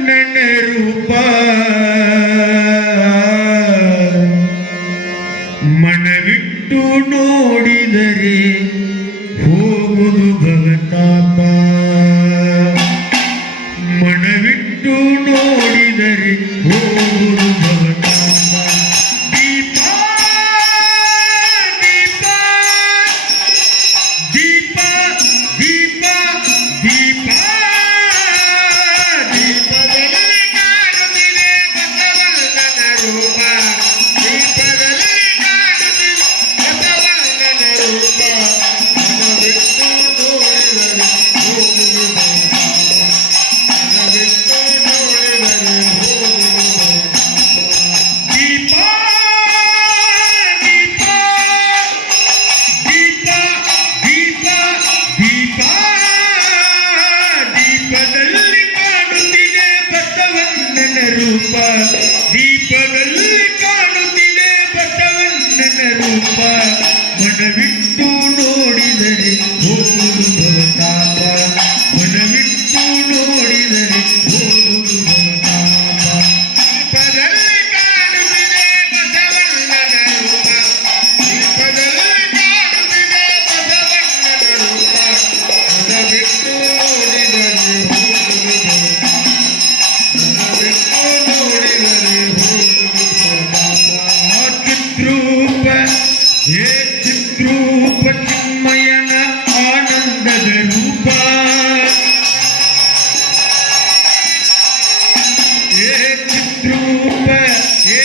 ಬಸವಣ್ಣನ ರೂಪ ಮನವಿಟ್ಟು ನೋಡಿದರೆ ಹೋಗುವುದು ಭವತಾಪ ಮನವಿಟ್ಟು ನೋಡಿದರೆ ಹೋಗುವುದು ಭವತಾಪ ದೀಪ ದೀಪ ದೀಪ ದೀಪ ದೀಪ ದೀಪದಲ್ಲಿ ಕಾಣುತ್ತಿದೆ ಬಸವಣ್ಣನ ರೂಪ ದೀಪದಲ್ಲಿ ಕಾಣುತ್ತಿದೆ ಬಸವಣ್ಣನ ರೂಪ ಮನವಿಟ್ಟು ನೋಡಿದರೆ ಹೋಗುವುದು ರೂಪ ದೀಪದಲ್ಲಿ ಕಾಣುತ್ತಿದೆ ಬಸವಣ್ಣನ ರೂಪ ಮನವಿಟ್ಟು ನೋಡಿದರೆ ಹೋಗುವುದು ಭವತಾಪ ಮನವಿಟ್ಟು ನೋಡಿದರೆ ಹೋಗುವುದು ಭವತಾಪ ದೀಪದಲ್ಲಿ ಕಾಣುತ್ತಿದೆ ಬಸವಣ್ಣನ ರೂಪ ದೀಪದಲ್ಲಿ ಕಾಣುತ್ತಿದೆ ಬಸವಣ್ಣನ ರೂಪ ಮನವಿಟ್ಟು ನೋಡಿದರೆ ಹೋಗುವುದು ಹೇ ಚಿತ್ರೂಪ ಚಿನ್ಮಯನ ಆನಂದದ ರೂಪ ಹೇ ಚಿತ್ರೂಪ ಹೇ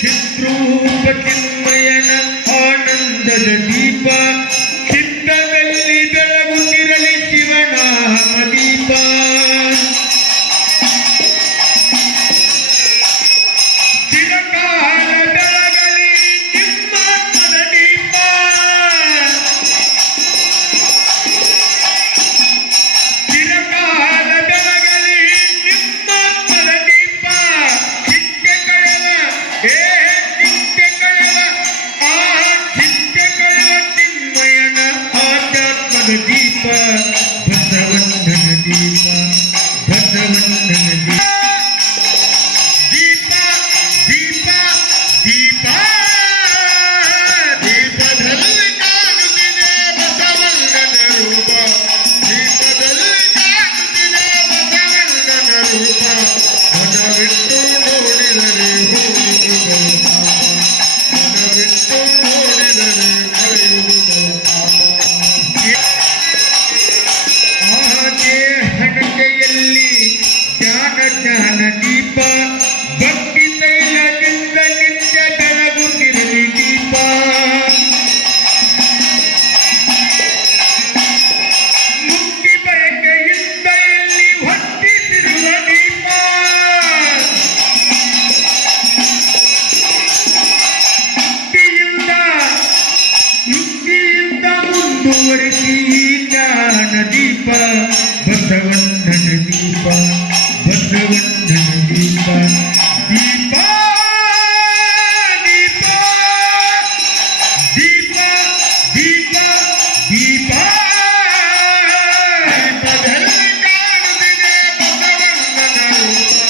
ಚಿತ್ರೂಪ ಚಿನ್ಮಯನ ಆನಂದದ ದೀಪ ಚಿತ್ತದಲ್ಲಿ ಬೆಳಗುತ್ತಿರಲಿ ಶಿವನಾಮ ದೀಪ ದೀಪ ಬಸವಣ್ಣನ ದೀಪ ಬಸವಣ್ಣನ ದೀಪ ದೀಪ ದೀಪ ದೀಪ ದೀಪದಲ್ಲಿ ಕಾಣುತ್ತಿದೆ ಬಸವಣ್ಣನ ರೂಪ ದೀಪದಲ್ಲಿ ಕಾಣುತ್ತಿದೆ ಬಸವಣ್ಣನ ರೂಪ ಮನವಿಟ್ಟು ನೋಡಿದರೆ ಹೋಗುವುದು ಭವತಾಪ ಮನವಿಟ್ಟು ನೋಡಿದರೆ ಕಳೆಯುವುದು ಭವತಾಪ ಹಣತೆಯಲ್ಲಿ ಜ್ಞಾನ ದೀಪ ಭಕ್ತಿ ತೈಲದಿಂದ ನಿತ್ಯ ಬೆಳಗುತ್ತಿರಲಿ ದೀಪ ಮುಕ್ತಿ ಬಯಕೆಯಿಂದ ಎಲ್ಲಿ ಹೊತ್ತಿಸಿರುವ ದೀಪ ಯುಕ್ತಿಯಿಂದ ಮುಂದುವರಿಸಿ ಜ್ಞಾನ ದೀಪ ಬಸವಣ್ಣನ ದೀಪ ಬಸವಣ್ಣನ ದೀಪ ದೀಪ ದೀಪ ದೀಪ ದೀಪ ದೀಪ ದೀಪದಲ್ಲಿ ಕಾಣುತ್ತಿದೆ ಬಸವಣ್ಣನ ರೂಪ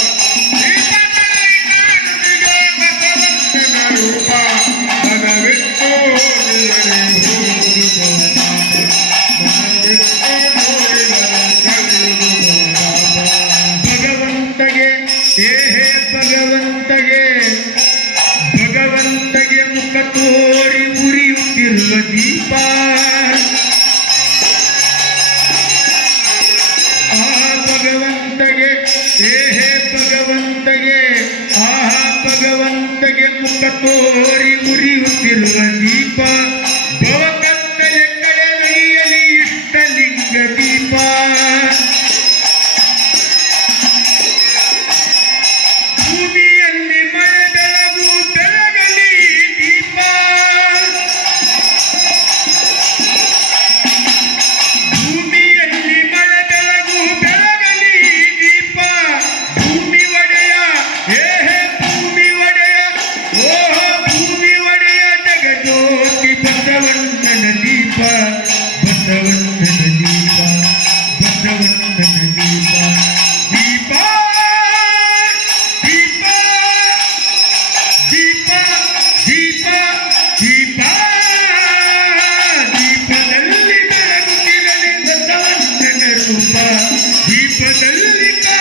ದೀಪದಲ್ಲಿ ಕಾಣುತ್ತಿದೆ ಬಸವಣ್ಣನ ರೂಪ ಮನವಿಟ್ಟು ನೋಡಿದರೆ ಹೋಗುವುದು ಭವತಾಪ ಮನವಿಟ್ಟು ಭಗವಂತಗೆ ಮುಖ ತೋರಿ ಉರಿಯುತ್ತಿರುವ ದೀಪ ಆ ಭಗವಂತಗೆ ಭಗವಂತಗೆ ಮುಖ ತೋರಿ ಉರಿಯುತ್ತಿರುವ ದೀಪ ಭವಕತ್ತಲೆ ಕಳೆದೊಯ್ಯಲಿ ಇಷ್ಟಲಿಂಗ ದೀಪ ಭೂಮಿಯಲ್ಲಿ ಮಳೆ ಬೆಳಗು ಬೆಳಗಲಿ ದೀಪ ಭೂಮಿಯಲ್ಲಿ ಮಳೆ ಬೆಳಗು ಬೆಳಗಲಿ ದೀಪ ಭೂಮಿ ಒಡೆಯ ಭೂಮಿ ಒಡೆಯ ಭೂಮಿ ಒಡೆಯ ಜಗಜ್ಯೋತಿ ಬಸವಣ್ಣ ದೀಪದಲ್ಲಿ